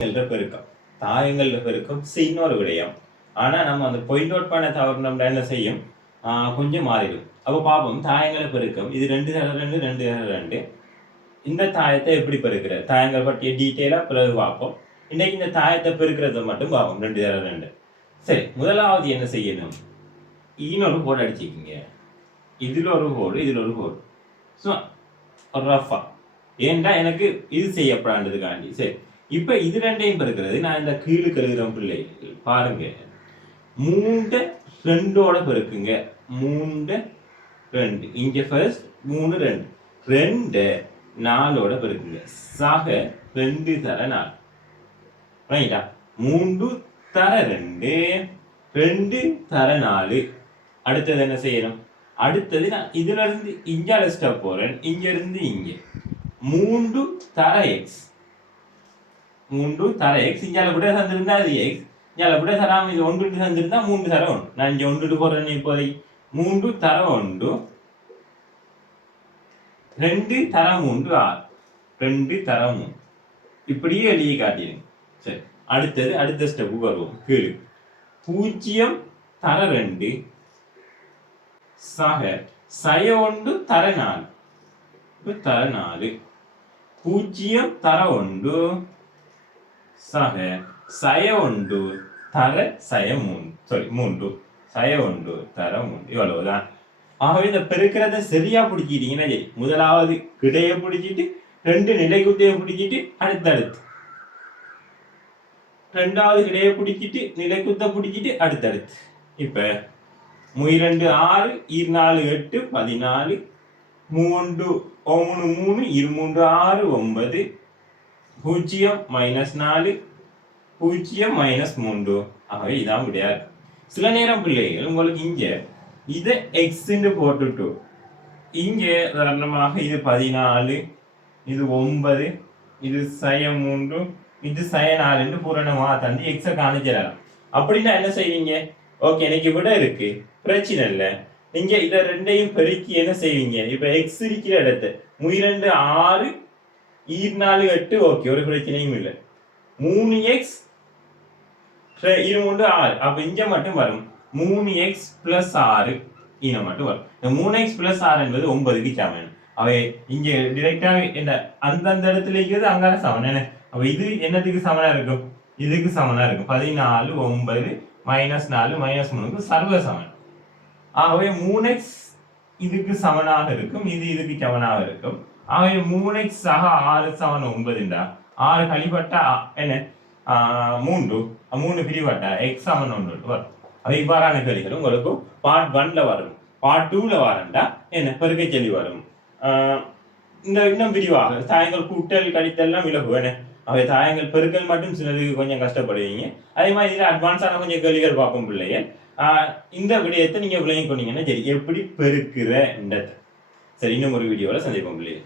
பெருக்கம் தாயங்கள்ல பெருக்கம் இன்னொரு விடயம். ஆனா நம்ம அந்த பாயிண்ட் அவுட் பண்ண தவறுனோம்னா என்ன செய்யும், கொஞ்சம் மாறிடும். அப்போ பார்ப்போம் தாயங்களை பெருக்கம். இது 2 தர 2 2 தர 2. இந்த தாயத்தை எப்படி பெருக்கிற தாயங்கள் பற்றிய டீட்டெயிலாக பிறகு பார்ப்போம். இன்னைக்கு இந்த தாயத்தை பெருக்கிறத மட்டும் பார்ப்போம். 2 தர 2. சரி, முதலாவது என்ன செய்யணும், இன்னொரு கோடு அடிச்சுக்கிங்க. இதில் ஒரு கோடு, இதில் ஒரு கோடு. ஸோ ரஃபா ஏன்டா எனக்கு இது செய்யப்படாண்டதுக்காண்டி. சரி, இப்ப இது ரெண்டையும் பெருக்கிறது. நான் இந்த கீழுக்கு எழுதுற பிள்ளை பாருங்க, 3 2ஓட பெருக்குங்க. 3 2 இங்க ஃபர்ஸ்ட் 3 2 2 4ஓட பெருக்குங்க. சாக 2 தர 4 ரைட்டா. 3 தர 2 2 தர 4. அடுத்தது என்ன செய்யணும், அடுத்தது நான் இதுல இருந்து இங்க ஸ்டெப் போறேன், இங்க இருந்து இங்க 3 தர எக்ஸ். 3 தர எக்ஸ் இங்கால கூட தந்திருந்தா அது எக்ஸ், இங்கால கூட தராம இது 1 தந்திருந்தா 3 தர 1. நான் இங்க 1 போறேன். இப்போதை 3 தர 1 2 தர 3 6 2 தர 3 இப்படியே எழுதி காட்டிடுங்க. சரி, அடுத்தது அடுத்த ஸ்டெப்பு வருவோம். கீழே 0 தர 2 சக சய 1 தர 4 தர 4 0 தர 1 சக சய 1 தர சய 3 சய 1 தர 3. இவ்வளவுதான். ஆகவே இந்த பெருக்கிறத சரியா பிடிச்சிட்டீங்கன்னா சரி. முதலாவது கிடையை பிடிச்சிட்டு 2 நிலைக்குத்தையை பிடிச்சிட்டு அடுத்தடுத்து, ரெண்டாவது கிடையை பிடிச்சிட்டு நிலைக்குத்த பிடிச்சிட்டு அடுத்தடுத்து. இப்ப 2 6 4 8 14 3 3 3 23 6 9 0 -4 0 -3. ஆகவே இதான் கிடையாது. சில நேரம் பிள்ளைகள் உங்களுக்கு இங்க இதை எக்ஸ்ன்னு போட்டுட்டு இங்க உதாரணமாக இது 14 இது 9 இது சய 3 இது சய 4 பூரணமா தந்து எக்ஸை காணிச்சிடலாம். அப்படின்னா என்ன செய்வீங்க, ஓகே எனக்கு விட இருக்கு பிரச்சனை இல்லை, நீங்க இதை ரெண்டையும் பெருக்கி என்ன செய்வீங்க, இப்ப எக்ஸ் இருக்கிற இடத்த 2 6 4 8 ஓகே ஒரு பிரச்சனையும் இல்லை. 3x 3 6 அப்ப இங்க மட்டும் வரும் 3x + 6 இன மட்டும் வரும். இந்த 3x + 6 என்பது 9க்கு சமம். அவை இங்க டைரக்டா இந்த அந்தந்த இடத்துல இருக்கிறது அங்கால சமம் என்ன. அப்ப இது என்னத்துக்கு சமனா இருக்கும், இதுக்கு சமனா இருக்கும். 14 9 -4 -3க்கு சர்வ சமன். ஆகவே 3x இதுக்கு சமனாக இருக்கும், இது இதுக்கு சமனாக இருக்கும். ஆகவே 3x சக 6 சமன் 9. 6 கழிப்பட்டா என்ன 3 பிரிவட்டா x சமன் 1 வரும். அது இவ்வாறான கேள்விகள் உங்களுக்கு பார்ட் 1ல வரும். பார்ட் 2ல வரண்டா என்ன பெருக்கை சொல்லி வரும். இந்த இன்னும் விரிவாக தாயங்கள் கூட்டல் கழித்தல்லாம் விலகுவேன். அவை தாயங்கள் பெருக்கல் மட்டும் சிலருக்கு கொஞ்சம் கஷ்டப்படுவீங்க. அதே மாதிரி இதில் அட்வான்ஸான கொஞ்சம் கேள்விகள் பார்க்கும் பிள்ளைங்க. இந்த விடயத்தை நீங்க விளங்கி கொண்டீங்கன்னா சரி, எப்படி பெருக்கிற. சரி, இன்னும் ஒரு வீடியோவில் சந்திப்போம் பிள்ளைங்க.